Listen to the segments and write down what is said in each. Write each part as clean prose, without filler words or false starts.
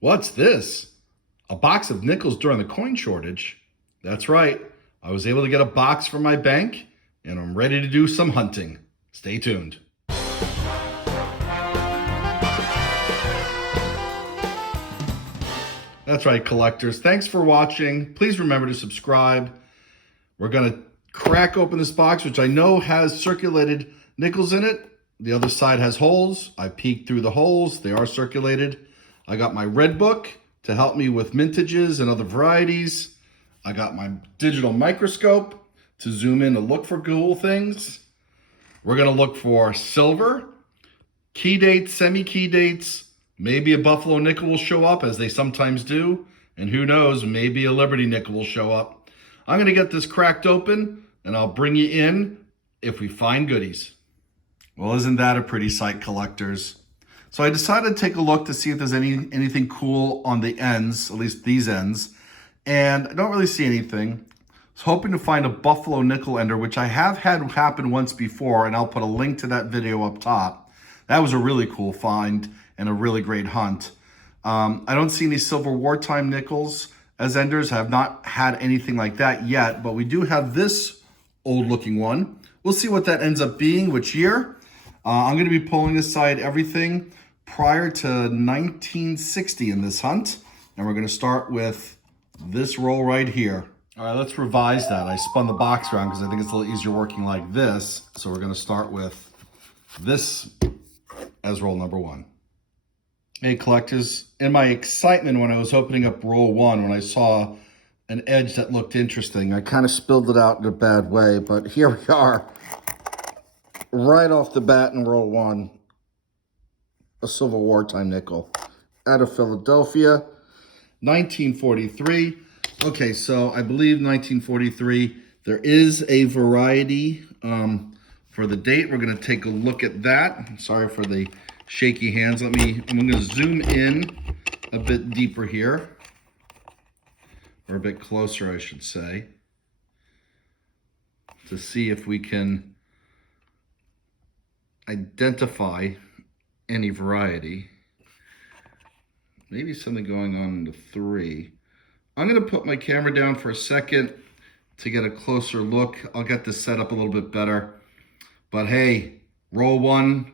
What's this? A box of nickels during the coin shortage? That's right. I was able to get a box from my bank, and I'm ready to do some hunting. Stay tuned. That's right, collectors. Thanks for watching. Please remember to subscribe. We're going to crack open this box, which I know has circulated nickels in it. The other side has holes. I peeked through the holes. They are circulated. I got my red book to help me with mintages and other varieties. I got my digital microscope to zoom in and look for cool things. We're going to look for silver, key dates, semi-key dates. Maybe a Buffalo nickel will show up, as they sometimes do. And who knows, maybe a Liberty nickel will show up. I'm going to get this cracked open, and I'll bring you in if we find goodies. Well, isn't that a pretty sight, collectors? So I decided to take a look to see if there's anything cool on the ends, at least these ends. And I don't really see anything. I was hoping to find a Buffalo nickel ender, which I have had happen once before, and I'll put a link to that video up top. That was a really cool find and a really great hunt. I don't see any silver wartime nickels as enders. I have not had anything like that yet, but we do have this old looking one. We'll see what that ends up being, which year. I'm going to be pulling aside everything prior to 1960 in this hunt. And we're going to start with this roll right here. All right, let's revise that. I spun the box around because I think it's a little easier working like this. So we're going to start with this as roll number one. Hey, collectors, in my excitement when I was opening up roll one, when I saw an edge that looked interesting, I kind of spilled it out in a bad way, but here we are, right off the bat in roll one, a silver wartime nickel out of Philadelphia, 1943. Okay, so I believe 1943, there is a variety for the date. We're going to take a look at that. Sorry for the shaky hands. I'm going to zoom in a bit deeper here, or a bit closer, I should say, to see if we can identify any variety. Maybe something going on in the three. I'm going to put my camera down for a second to get a closer look. I'll get this set up a little bit better. But hey, roll one.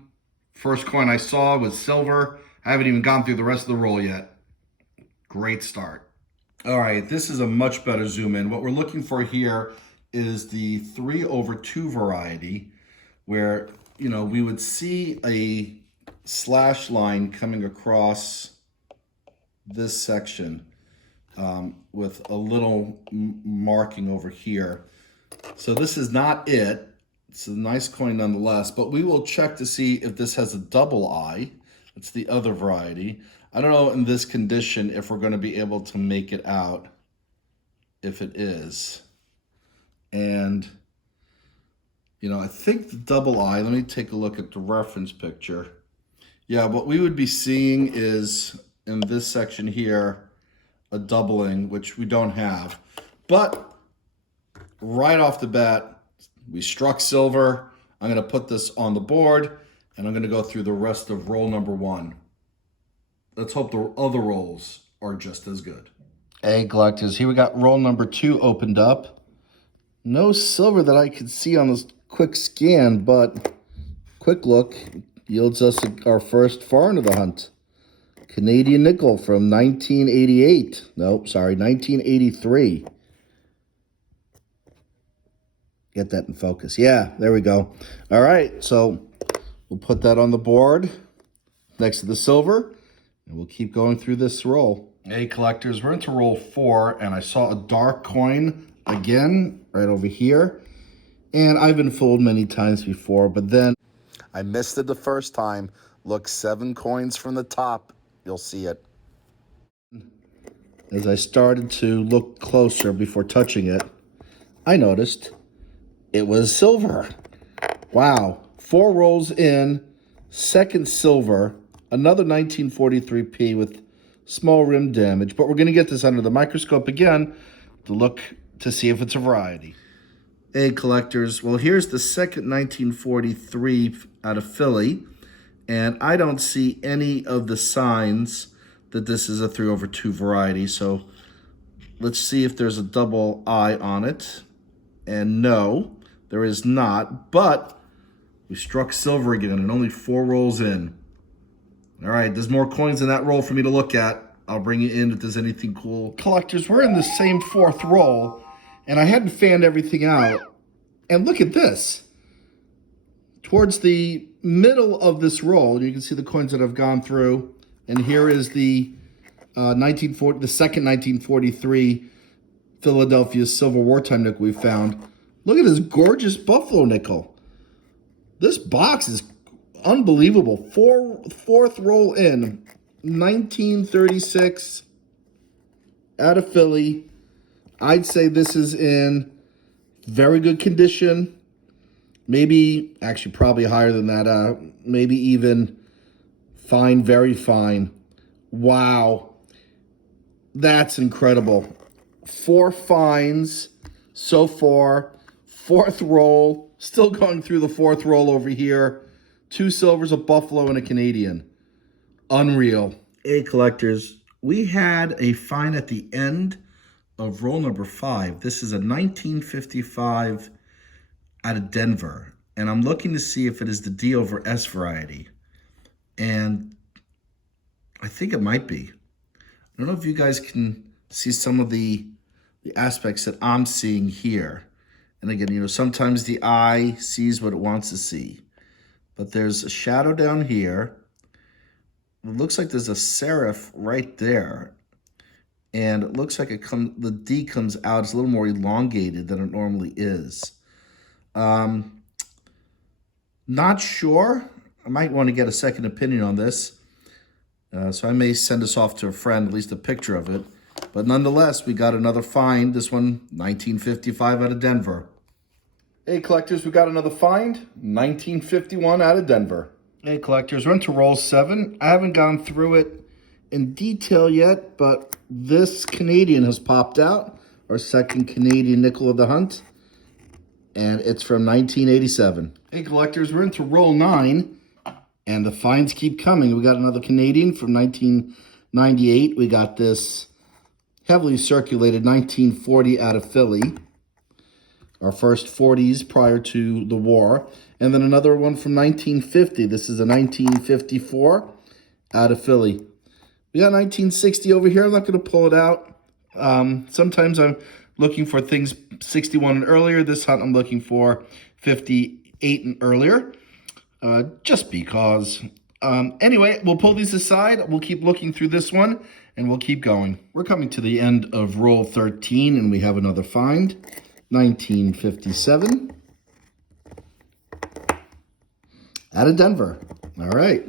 First coin I saw was silver. I haven't even gone through the rest of the roll yet. Great start. All right, this is a much better zoom in. What we're looking for here is the 3/2 variety, where, you know, we would see a slash line coming across this section with a little marking over here. So this is not it. It's a nice coin nonetheless, but we will check to see if this has a double eye. It's the other variety. I don't know in this condition if we're going to be able to make it out, if it is. And, you know, I think the double eye, let me take a look at the reference picture. Yeah, what we would be seeing is, in this section here, a doubling, which we don't have. But right off the bat, we struck silver. I'm going to put this on the board, and I'm going to go through the rest of roll number one. Let's hope the other rolls are just as good. Hey, collectors, here we got roll number two opened up. No silver that I could see on this quick scan, but quick look yields us our first foreign of the hunt. Canadian nickel from 1988. Nope, sorry, 1983. Get that in focus. Yeah, there we go. All right, so we'll put that on the board next to the silver, and we'll keep going through this roll. Hey, collectors, we're into roll four, and I saw a dark coin again right over here. And I've been fooled many times before, but then I missed it the first time. Look, 7 coins from the top. You'll see it. As I started to look closer before touching it, I noticed it was silver. Wow. 4 rolls in, second silver, another 1943P with small rim damage. But we're going to get this under the microscope again to look to see if it's a variety. Hey, collectors. Well, here's the second 1943 out of Philly. And I don't see any of the signs that this is a 3/2 variety. So let's see if there's a double I on it. And no, there is not, but we struck silver again and only 4 rolls in. All right, there's more coins in that roll for me to look at. I'll bring it in if there's anything cool. Collectors, we're in the same 4th roll, and I hadn't fanned everything out. And look at this. Towards the middle of this roll, you can see the coins that have gone through. And here is the the second 1943 Philadelphia Silver Wartime nickel we found. Look at this gorgeous buffalo nickel. This box is unbelievable. 4th roll in, 1936 out of Philly. I'd say this is in very good condition. Maybe, actually probably higher than that. Maybe even fine, very fine. Wow. That's incredible. 4 fines so far. 4th roll. Still going through the 4th roll over here. 2 silvers, a buffalo, and a Canadian. Unreal. Hey, collectors. We had a fine at the end of roll number 5. This is a 1955 out of Denver. And I'm looking to see if it is the D over S variety. And I think it might be. I don't know if you guys can see some of the aspects that I'm seeing here. And again, you know, sometimes the eye sees what it wants to see. But there's a shadow down here. It looks like there's a serif right there. And it looks like the D comes out. It's a little more elongated than it normally is. Not sure. I might want to get a second opinion on this. So I may send this off to a friend, at least a picture of it. But nonetheless, we got another find. This one, 1955 out of Denver. Hey, collectors, we got another find. 1951 out of Denver. Hey, collectors, we're into roll 7. I haven't gone through it in detail yet, but this Canadian has popped out. Our second Canadian nickel of the hunt. And it's from 1987. Hey, collectors, we're into roll 9. And the finds keep coming. We got another Canadian from 1998. We got this heavily circulated 1940 out of Philly. Our first 40s prior to the war. And then another one from 1950. This is a 1954 out of Philly. We got 1960 over here. I'm not going to pull it out. Sometimes I'm looking for things 61 and earlier. This hunt I'm looking for 58 and earlier. Just because. Anyway, we'll pull these aside. We'll keep looking through this one, and we'll keep going. We're coming to the end of roll 13, and we have another find. 1957. Out of Denver. All right.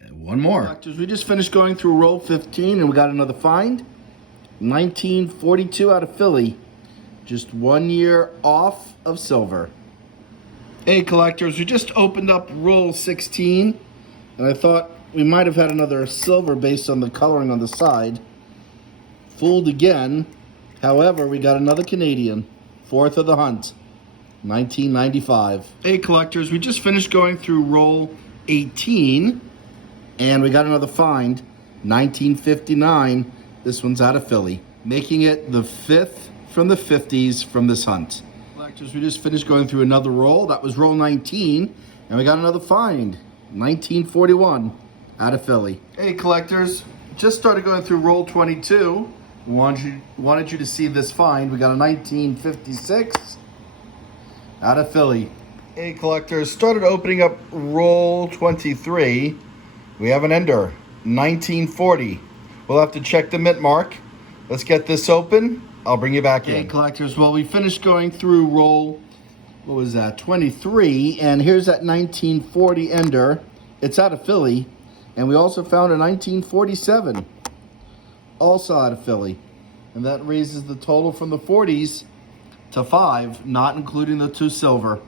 And one more. Doctors, we just finished going through roll 15, and we got another find. 1942 out of Philly. Just 1 year off of silver. Hey, collectors, we just opened up roll 16, and I thought we might have had another silver based on the coloring on the side. Fooled again. However, we got another Canadian, 4th of the hunt, 1995. Hey, collectors, we just finished going through roll 18, and we got another find, 1959. This one's out of Philly, making it the 5th from the 50s from this hunt. Collectors, we just finished going through another roll. That was roll 19, and we got another find, 1941, out of Philly. Hey, collectors, just started going through roll 22. Wanted you to see this find. We got a 1956 out of Philly. Hey, collectors, started opening up roll 23. We have an ender, 1940. We'll have to check the mint mark. Let's get this open. I'll bring you back in. Hey, collectors, well, we finished going through roll, what was that, 23, and here's that 1940 ender. It's out of Philly, and we also found a 1947, also out of Philly, and that raises the total from the 40s to 5, not including the 2 silver.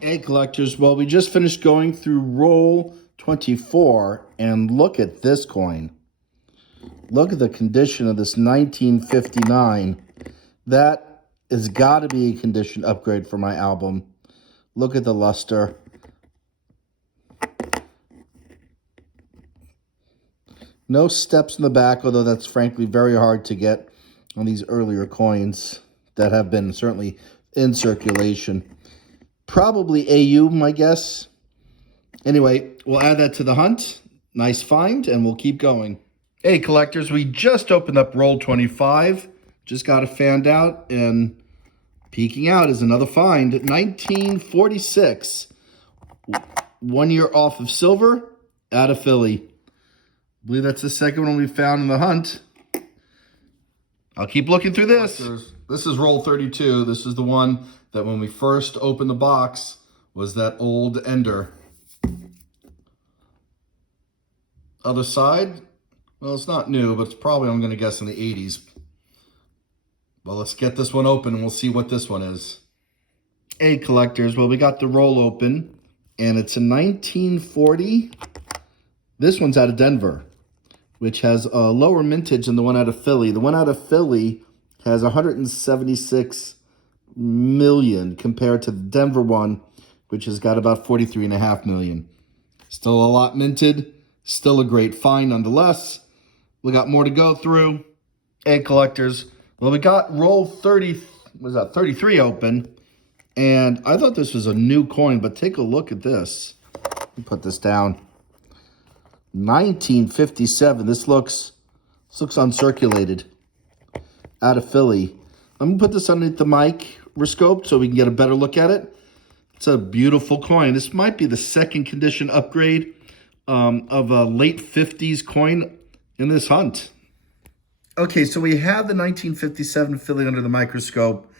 Hey, collectors, well, we just finished going through roll 24, and look at this coin. Look at the condition of this 1959. That has got to be a condition upgrade for my album. Look at the luster. No steps in the back, although that's frankly very hard to get on these earlier coins that have been certainly in circulation. Probably AU, my guess. Anyway, we'll add that to the hunt. Nice find, and we'll keep going. Hey, collectors, we just opened up roll 25. Just got it fanned out, and peeking out is another find. 1946. 1 year off of silver, out of Philly. I believe that's the second one we found in the hunt. I'll keep looking through this. This is roll 32. This is the one that when we first opened the box was that old ender. Other side, well, it's not new, but it's probably, I'm going to guess, in the 80s. Well, let's get this one open and we'll see what this one is. Hey, collectors. Well, we got the roll open, and it's a 1940. This one's out of Denver, which has a lower mintage than the one out of Philly. The one out of Philly has 176 million compared to the Denver one, which has got about 43.5 million. Still a lot minted. Still a great find nonetheless. We got more to go through. Hey, collectors. Well, we got roll 33 open, and I thought this was a new coin, but take a look at this. Let me put this down. 1957. This looks uncirculated. Out of Philly. I'm going to put this underneath the microscope so we can get a better look at it. It's a beautiful coin. This might be the second condition upgrade of a late 50s coin in this hunt. Okay, so we have the 1957 Philly under the microscope.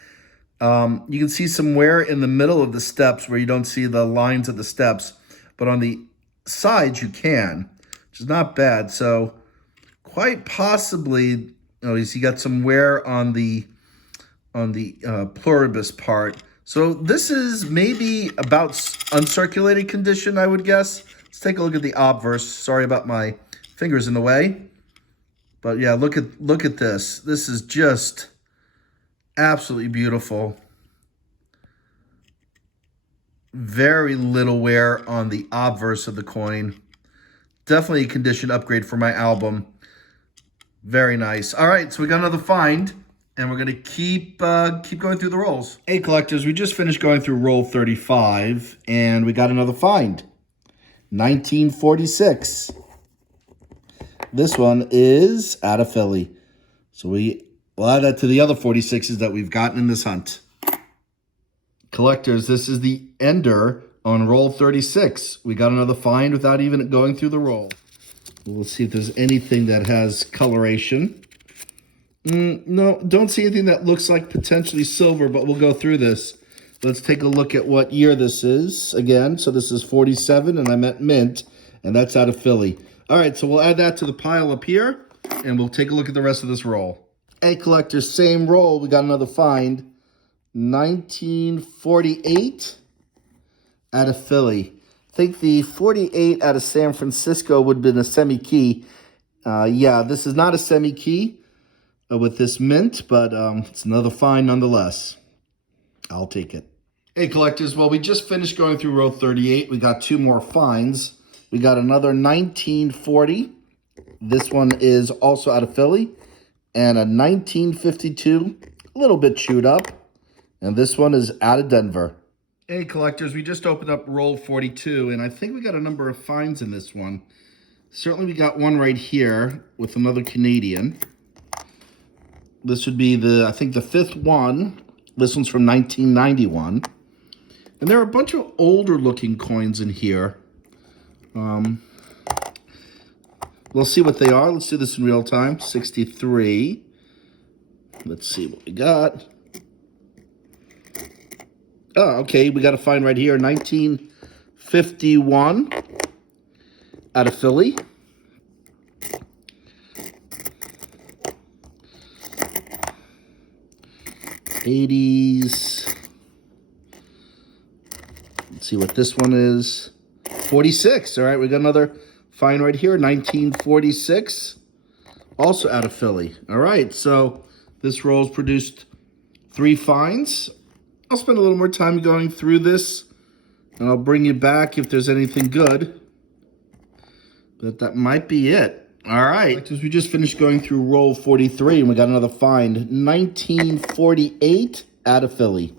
You can see some wear in the middle of the steps where you don't see the lines of the steps, but on the sides you can, which is not bad. So quite possibly, you got some wear on the pluribus part. So this is maybe about uncirculated condition, I would guess. Let's take a look at the obverse. Sorry about my fingers in the way. But yeah, look at this. This is just absolutely beautiful. Very little wear on the obverse of the coin. Definitely a condition upgrade for my album. Very nice. All right, so we got another find, and we're going to keep going through the rolls. Hey, collectors, we just finished going through roll 35, and we got another find. 1946. This one is out of Philly. So we'll add that to the other 46s that we've gotten in this hunt. Collectors, this is the ender on roll 36. We got another find without even going through the roll. We'll see if there's anything that has coloration. No, don't see anything that looks like potentially silver, but we'll go through this. Let's take a look at what year this is. Again, so this is 47, and I meant mint, and that's out of Philly. All right, so we'll add that to the pile up here, and we'll take a look at the rest of this roll. Hey, collectors, same roll. We got another find. 1948 out of Philly. I think the 48 out of San Francisco would have been a semi-key. Yeah, this is not a semi-key with this mint, but it's another find nonetheless. I'll take it. Hey, collectors, well, we just finished going through row 38. We got two more finds. We got another 1940. This one is also out of Philly. And a 1952, a little bit chewed up. And this one is out of Denver. Hey, collectors, we just opened up roll 42, and I think we got a number of finds in this one. Certainly we got one right here with another Canadian. This would be I think the fifth one. This one's from 1991. And there are a bunch of older looking coins in here. We'll see what they are. Let's do this in real time. 63. Let's see what we got. Oh, okay. We got a find right here. 1951 out of Philly. '80s. Let's see what this one is. 46. All right, we got another find right here. 1946. Also out of Philly. All right, so this roll's produced 3 finds. I'll spend a little more time going through this, and I'll bring you back if there's anything good. But that might be it. All right. We just finished going through roll 43 and we got another find. 1948 out of Philly.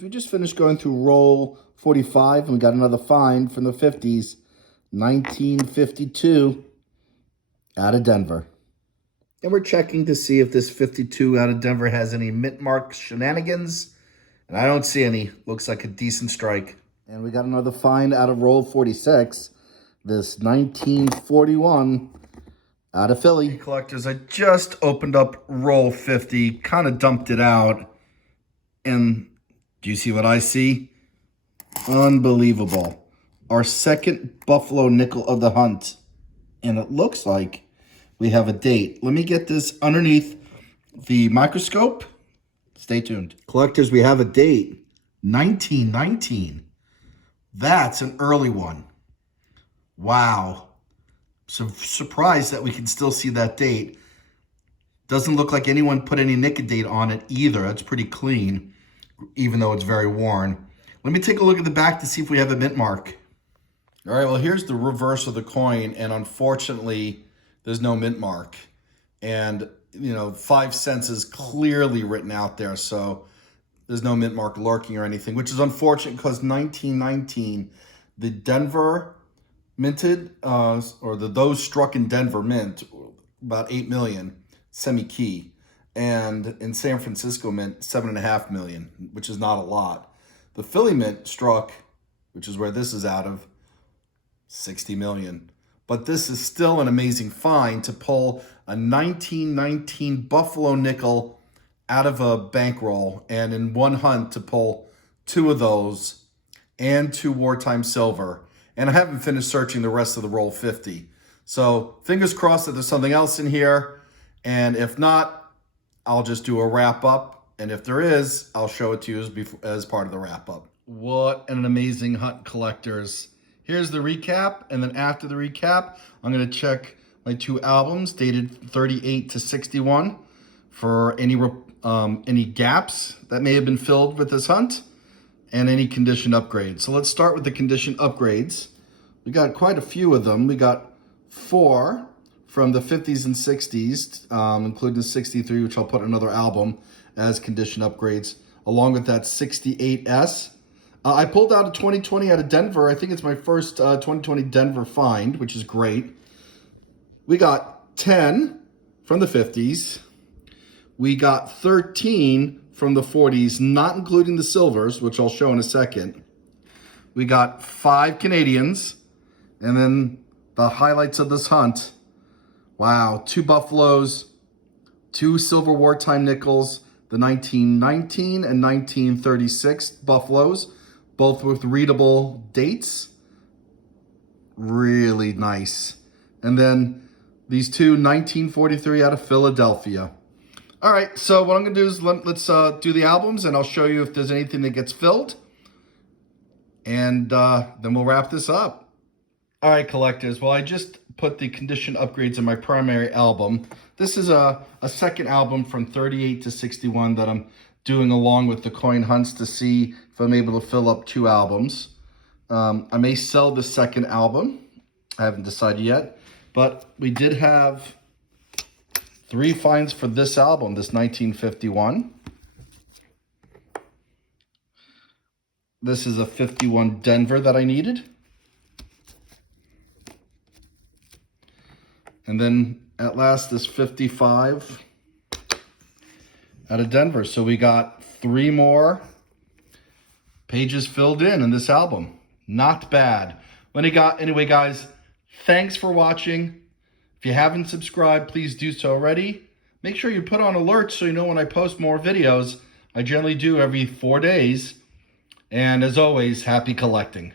We just finished going through roll 45 and we got another find from the 50s. 1952 out of Denver. And we're checking to see if this 52 out of Denver has any mint mark shenanigans. And I don't see any. Looks like a decent strike. And we got another find out of roll 46. This 1941 out of Philly. Hey collectors, I just opened up roll 50, kind of dumped it out. And do you see what I see? Unbelievable. Our second Buffalo nickel of the hunt. And it looks like we have a date. Let me get this underneath the microscope. Stay tuned. Collectors, we have a date. 1919. That's an early one. Wow. So surprised that we can still see that date. Doesn't look like anyone put any nickel date on it either. That's pretty clean, even though it's very worn. Let me take a look at the back to see if we have a mint mark. All right, well, here's the reverse of the coin, and unfortunately, there's no mint mark. And, 5 cents is clearly written out there, so there's no mint mark lurking or anything, which is unfortunate because 1919, the Denver minted, those struck in Denver mint, about 8 million, semi-key. And in San Francisco mint, 7.5 million, which is not a lot. The Philly mint struck, which is where this is out of, 60 million. But this is still an amazing find to pull a 1919 Buffalo nickel out of a bankroll, and in one hunt to pull 2 of those and 2 wartime silver. And I haven't finished searching the rest of the roll 50. So fingers crossed that there's something else in here. And if not, I'll just do a wrap up. And if there is, I'll show it to you as part of the wrap up. What an amazing hunt, collectors. Here's the recap, and then after the recap, I'm going to check my 2 albums dated 38 to 61 for any gaps that may have been filled with this hunt and any condition upgrades. So let's start with the condition upgrades. We got quite a few of them. We got 4 from the 50s and 60s, including the 63, which I'll put in another album as condition upgrades, along with that 68S. I pulled out a 2020 out of Denver. I think it's my first 2020 Denver find, which is great. We got 10 from the 50s. We got 13 from the 40s, not including the silvers, which I'll show in a second. We got 5 Canadians. And then the highlights of this hunt. Wow, 2 Buffaloes, 2 silver wartime nickels, the 1919 and 1936 Buffaloes, both with readable dates. Really nice. And then these 2 1943 out of Philadelphia. All right, so what I'm going to do is let's do the albums, and I'll show you if there's anything that gets filled. And then we'll wrap this up. All right, collectors. Well, I just put the condition upgrades in my primary album. This is a second album from 38 to 61 that I'm doing along with the coin hunts to see if I'm able to fill up 2 albums. I may sell the second album. I haven't decided yet. But we did have 3 finds for this album, this 1951. This is a 51 Denver that I needed. And then at last, this 55 out of Denver. So we got 3 more pages filled in this album. Not bad. Anyway, guys, thanks for watching. If you haven't subscribed, please do so already. Make sure you put on alerts so you know when I post more videos. I generally do every 4 days. And as always, happy collecting.